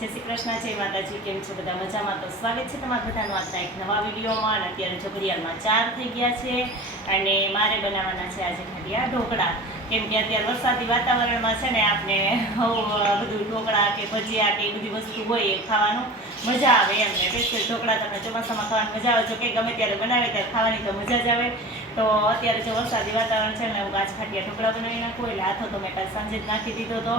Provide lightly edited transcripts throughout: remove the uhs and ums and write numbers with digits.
જય શ્રી કૃષ્ણ, જય માતાજી. કેમ છો બધા? મજામાં? તો સ્વાગત છે તમારા બધાનું આજના એક નવા વિડીયોમાં. અને અત્યારે જો ઘડિયાળમાં 4 થઈ ગયા છે અને મારે બનાવવાના છે આજે ઘડિયા ઢોકળા. કેમ કે અત્યારે વરસાદી વાતાવરણમાં છે ને આપણે બધું ઢોકળા કે ભજીયા કે એ બધી વસ્તુ હોય એ ખાવાનું મજા આવે એમ. ને સ્પેશિયલ ઢોકળા તમને ચોમાસામાં ખાવાની મજા આવે. જો કે ગમે ત્યારે બનાવે ત્યારે ખાવાની તો મજા જ આવે. તો અત્યારે જો વરસાદી વાતાવરણ છે ને હું આજ ખાટિયા ઢોકળા બનાવી નાખું. એટલે હાથો તો મેં કાલ સાંજે જ નાખી દીધો હતો,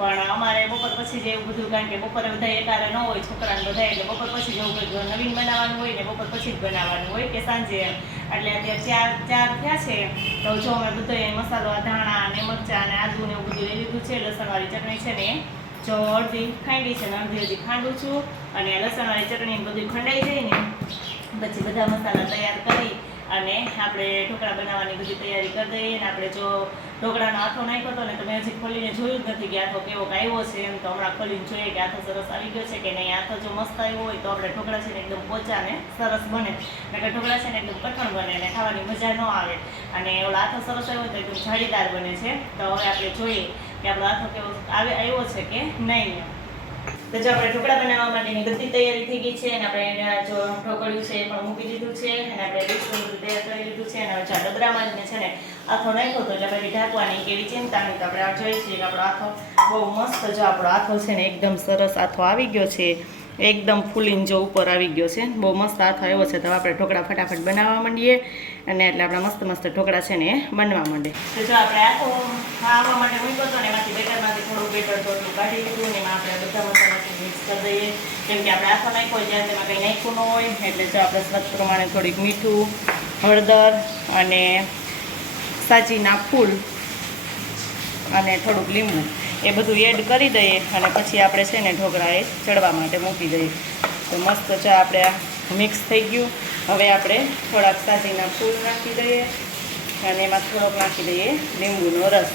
પણ અમારે બપોર પછી જ એવું બધું, કારણ કે બપોરે બધા એકારે ન હોય છોકરાને બધા, એટલે બપોર પછી જ એવું બધું નવીન બનાવવાનું હોય ને બપોર પછી જ બનાવવાનું હોય કે સાંજે એમ. એટલે અત્યારે ચાર થયા છે તો જો અમે બધો મસાલો ધાણા અને મરચાં અને આદુ ને એવું બધું લઈ લીધું છે. લસણવાળી ચટણી છે ને જો અડધી ખાંડી છે ને અડધી હજી ખાંડું છું. અને લસણવાળી ચટણી બધું ખંડાઈ જાય ને પછી બધા મસાલા તૈયાર કરી અને આપણે ઢોકળા બનાવવાની બધી તૈયારી કરી દઈએ. અને આપણે જો ઢોકળાનો આથો નાખ્યો હતો ને તો મેં હજી ખોલીને જોયું જ નથી કે આથો કેવો આવ્યો છે એમ. તો હમણાં ખોલીને જોઈએ કે આથો સરસ આવી ગયો છે કે નહીં. આથો જો મસ્ત આવ્યો હોય તો આપણે ઢોકળા છે ને એકદમ પોચા ને સરસ બને, નકર ઢોકળા છે ને એકદમ કઠણ બને અને ખાવાની મજા ન આવે. અને ઓલો આથો સરસ આવ્યો હોય તો એકદમ જાળીદાર બને છે. તો હવે આપણે જોઈએ કે આપણો આથો કેવો આવ્યો છે કે નહીં. તો જો આપણે ઢોકળા બનાવવા માટેની બધી તૈયારી થઈ ગઈ છે. અને આપણે જો ઢોકળ્યું છે એ પણ મૂકી દીધું છે અને આપણે ડીશનું બધું તૈયાર કરી લીધું છે. અને જો ડબરામાં જ છે ને આથો નાખ્યો તો એટલે આપણે ઢાંકવાની કેવી ચિંતા નહીં. તો આપણે આ જોઈએ છીએ કે આપણો આથો બહુ મસ્ત, જો આપણો આથો છે ને એકદમ સરસ આથો આવી ગયો છે, એકદમ ફૂલીને જો ઉપર આવી ગયો છે, બહુ મસ્ત આથો આવ્યો છે. તો આપણે ઢોકળા ફટાફટ બનાવવા માંડીએ અને એટલે આપણા મસ્ત મસ્ત ઢોકળા છે ને એ બનવા માંડે. તો જો આપણે આથો ખાવા માટે મૂક્યો હતો ને એમાંથી બેટરમાંથી થોડું બેટર થોડું કાઢી લીધું ને એમાં આપણે બધા મસાલા મિક્સ કરી દઈએ. કેમ કે આપણે આથો નાખ્યો હોય ત્યારે તેમાં કંઈ નાખ્યું ન હોય, એટલે જો આપણે સ્વાદ પ્રમાણે થોડીક મીઠું, હળદર અને સાચીના ફૂલ અને થોડુંક લીંબુ એ બધું એડ કરી દઈએ. અને પછી આપણે છે ને ઢોકળા એ ચડવા માટે મૂકી દઈએ. તો મસ્ત ચા આપણે મિક્સ થઈ ગયું. હવે આપણે થોડાક સાચીના ફૂલ નાખી દઈએ અને એમાં થોડોક નાખી દઈએ લીંબુનો રસ.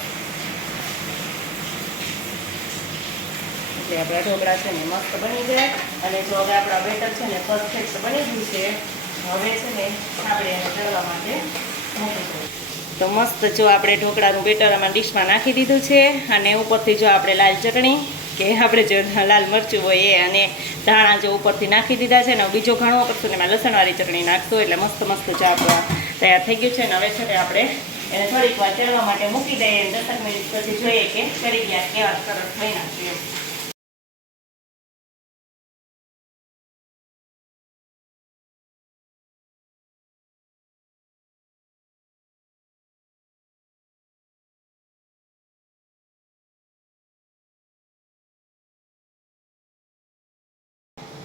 એટલે આપણા ઢોકળા છે ને મસ્ત બની જાય. અને જો હવે આપણા બેટર છે ને પરફેક્ટ બની ગયું છે, હવે છે ને આપણે એને ચડવા માટે મૂકી દઈએ. તો મસ્ત જો આપણે ઢોકળાનું બેટર આમાં ડીશમાં નાખી દીધું છે. અને ઉપરથી જો આપણે લાલ ચટણી કે આપણે જો લાલ મરચું હોય એ અને ધાણા જો ઉપરથી નાખી દીધા છે ને બીજો ઘણો કરશું ને એમાં લસણવાળી ચટણી નાખશું એટલે મસ્ત મસ્ત જો આપણું તૈયાર થઈ ગયું છે. ને હવે છે ને આપણે એને થોડીક વાર ચડવા માટે મૂકી દઈએ. 10 મિનિટ પછી જોઈએ કે ચડી ગયા કેવા સરસ બન્યા છે એમ.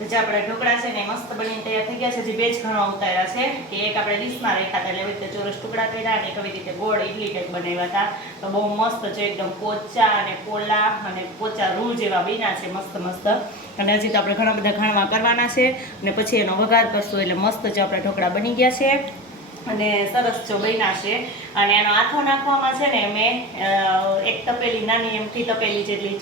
તો જે આપણે ઢોકળા છે ને મસ્ત બનીને તૈયાર થઈ ગયા છે. જે બે જ ઘણો ઉતાર્યા છે કે એક આપણે ડીશમાં રાખ્યા હતા એટલે એવી રીતે ચોરસ ટુકડા કર્યા અને એવી રીતે ગોળ ઇડલી ટાઈપ બનાવ્યા હતા. તો બહુ મસ્ત છે, એકદમ પોચા અને પોલા અને પોચા રૂ જેવા બન્યા છે મસ્ત મસ્ત. અને હજી તો આપણે ઘણા બધા ઘાણવા કરવાના છે અને પછી એનો વઘાર કરશું એટલે મસ્ત જો આપણે ઢોકળા બની ગયા છે અને સરસ જો બન્યા છે. અને એનો આથો નાખવામાં છે ને મેં એક તપેલી નાની એમથી તપેલી જેટલી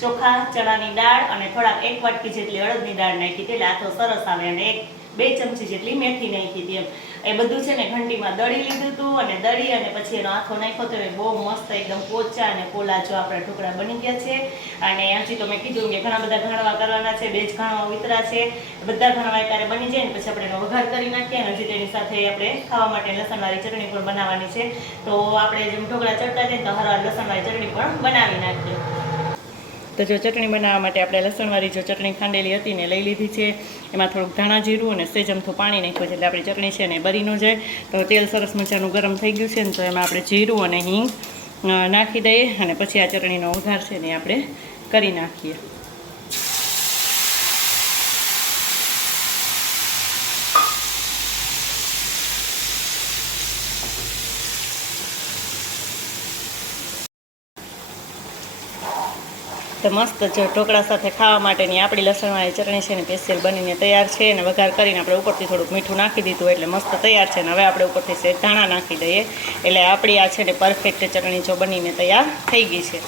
ચોખા ચણાની દાળ અને થોડાક 1 વાટકી જેટલી અડદની દાળ નાખી હતી એટલે આથો સરસ આવે. અને 2 ચમચી જેટલી મેથી નાખી હતી એમ. એ બધું છે ને ઘંટીમાં દળી લીધું હતું અને દળી અને પછી એનો આથો નાખ્યો તો બહુ મસ્ત એકદમ પોચા અને પોલા જો આપણા ઢોકળા બની ગયા છે. અને હજી તો મેં કીધું કે ઘણા બધા ઘાણવા કરવાના છે, 2 જ ઘાણવા વિતરા છે. બધા ઘાણવા એકારે બની જાય ને પછી આપણે એનો વઘાર કરી નાખીએ અને હજી તેની સાથે આપણે ખાવા માટે લસણવાળી ચટણી પણ બનાવવાની છે. તો આપણે જેમ ઢોકળા ચડતા જઈએ તો હરવાર લસણવાળી ચટણી પણ બનાવી નાખીએ. તો જો ચટણી બનાવવા માટે આપણે લસણવાળી જો ચટણી ખાંડેલી હતી ને લઈ લીધી છે. એમાં થોડુંક ધાણા જીરું અને સેજ અમથું પાણી નાખ્યું છે એટલે આપણી ચટણી છે ને બરી ન જાય. તો તેલ સરસ મજાનું ગરમ થઈ ગયું છે ને તો એમાં આપણે જીરું અને હિંગ નાખી દઈએ અને પછી આ ચટણીનો વઘાર છે ને આપણે કરી નાખીએ. તો મસ્ત જો ઢોકળા સાથે ખાવા માટેની આપણી લસણવાળી ચટણી છે ને સ્પેશિયલ બનીને તૈયાર છે. અને વઘાર કરીને આપણે ઉપરથી થોડુંક મીઠું નાખી દીધું એટલે મસ્ત તૈયાર છે. ને હવે આપણે ઉપરથી સેજ ધાણા નાખી દઈએ એટલે આપણી આ છે ને પરફેક્ટ ચટણી જો બનીને તૈયાર થઈ ગઈ છે.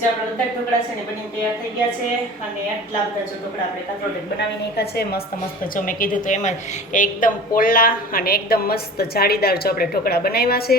જે આપણા બધા ઢોકળા છે ને બનીને તૈયાર થઈ ગયા છે અને આટલા બધા જો ઢોકળા આપણે કાતરોટેક બનાવી નાખ્યા છે મસ્ત મસ્ત જો મેં કીધું તો એમાં કે એકદમ પોલા અને એકદમ મસ્ત જાળીદાર જો આપણે ઢોકળા બનાવ્યા છે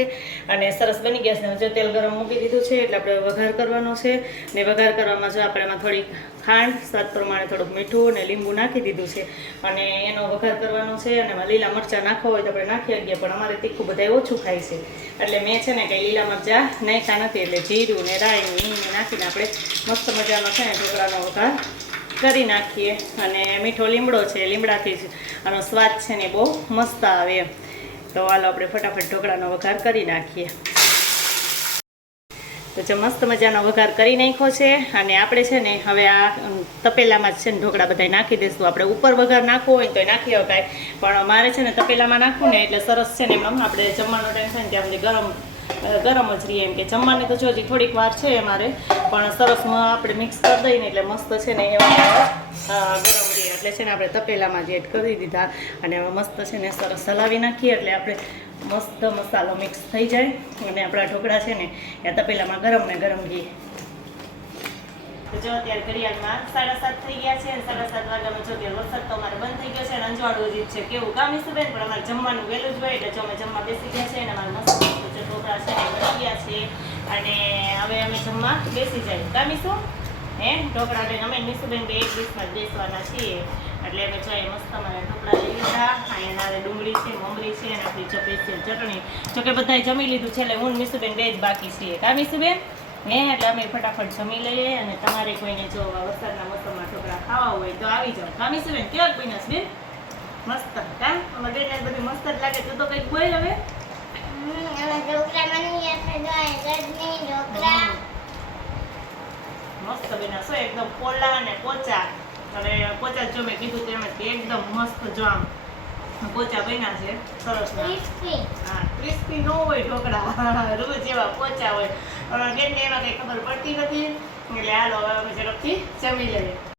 અને સરસ બની ગયા છે. જો તેલ ગરમ મૂકી દીધું છે એટલે આપણે વઘાર કરવાનો છે ને વઘાર કરવામાં જો આપણે એમાં થોડીક ખાંડ સ્વાદ પ્રમાણે થોડુંક મીઠું અને લીંબુ નાખી દીધું છે અને એનો વઘાર કરવાનો છે અને એમાં લીલા મરચાં નાખવા હોય તો આપણે નાખી શકીએ પણ અમારે તીખું બધા ઓછું ખાય છે એટલે મેં છે ને કંઈ લીલા મરચાં નાખ્યા નથી એટલે જીરું ને રાઈ ને હિંગ નાખીને આપણે મસ્ત મજાનો છે ને ઢોકળાનો વઘાર કરી નાખીએ અને મીઠો લીમડો છે લીમડાથી જ આનો સ્વાદ છે ને બહુ મસ્ત આવે તો હાલો આપણે ફટાફટ ઢોકળાનો વઘાર કરી નાખીએ. તો જો મસ્ત મજાનો વઘાર કરી નાખ્યો છે અને આપણે છે ને હવે આ તપેલામાં જ છે ને ઢોકળા બધા નાખી દઈશું. આપણે ઉપર વઘાર નાખવો હોય તો નાખી શકાય પણ મારે છે ને તપેલામાં નાખવું ને એટલે સરસ છે ને એમ આપણે જમવાનો ટાઈમ થાય ને ત્યાં સુધી ગરમ જ રહીએ એમ કે જમવાની તો જો હજી થોડીક વાર છે અમારે પણ સરસ આપણે મિક્સ કરી દઈએ ને એટલે મસ્ત છે ને એવા ગરમ રહીએ એટલે છે ને આપણે તપેલામાં જ એડ કરી દીધા અને હવે મસ્ત છે ને સરસ હલાવી નાખીએ એટલે આપણે મસ્ત મસાલો મિક્સ થઈ જાય અને આપણા ઢોકળા છે ને એ તપેલામાં ગરમ ને ગરમ રહીએ. તો જો અત્યારે ઘડિયાળમાં 7:30 થઈ ગયા છે અને 7:30 વાગ્યામાં જો અત્યારે વરસાદ તો અમારે બંધ થઈ ગયો છે અને અંજવાળું જ છે કેવું કામ ઈસુબેન પણ અમારે જમવાનું વહેલું જ હોય એટલે જો અમે જમવા બેસી ગયા છે અને અમારે મસ્ત મસ્ત જે ઢોકળા છે એ બની ગયા છે અને હવે અમે જમવા બેસી જાય કામ ઈસુ હે ઢોકળા લઈને અમે મીસુબેન બે એક ડીશમાં જ બેસવાના છીએ એટલે અમે જોઈએ મસ્ત અમારે ઢોકળા લઈ લીધા અહીંયા ડુંગળી છે મમરી છે અને આપણી સ્પેશિયલ ચટણી જોકે બધાએ જમી લીધું છે એટલે હું મીસુબેન બે જ બાકી છીએ કામ મીસુબેન એટલે અમે ફટાફટ જમી લઈએ અને તમારે કોઈને જો વરસાદના મોસમમાં ઢોકળા ખાવા હોય તો આવી જાઓ કામી છે બેન કેવા બન્યા છે બેન મસ્ત કામ અમારે બેન બધું મસ્ત જ લાગે તું તો કંઈક બોલ હવે મસ્ત બન્યા છો એકદમ પોલા અને પોચા હવે પોચા જો મેં કીધું તેમ જ એકદમ મસ્ત જો આમ પોચા બન્યા છે સરસ હા ક્રિસ્પી ન હોય ઢોકળા રૂ જેવા પોચા હોય બેનને એમાં કંઈ ખબર પડતી નથી એટલે હાલો હવે અમે ઝડપથી જમી લઈએ.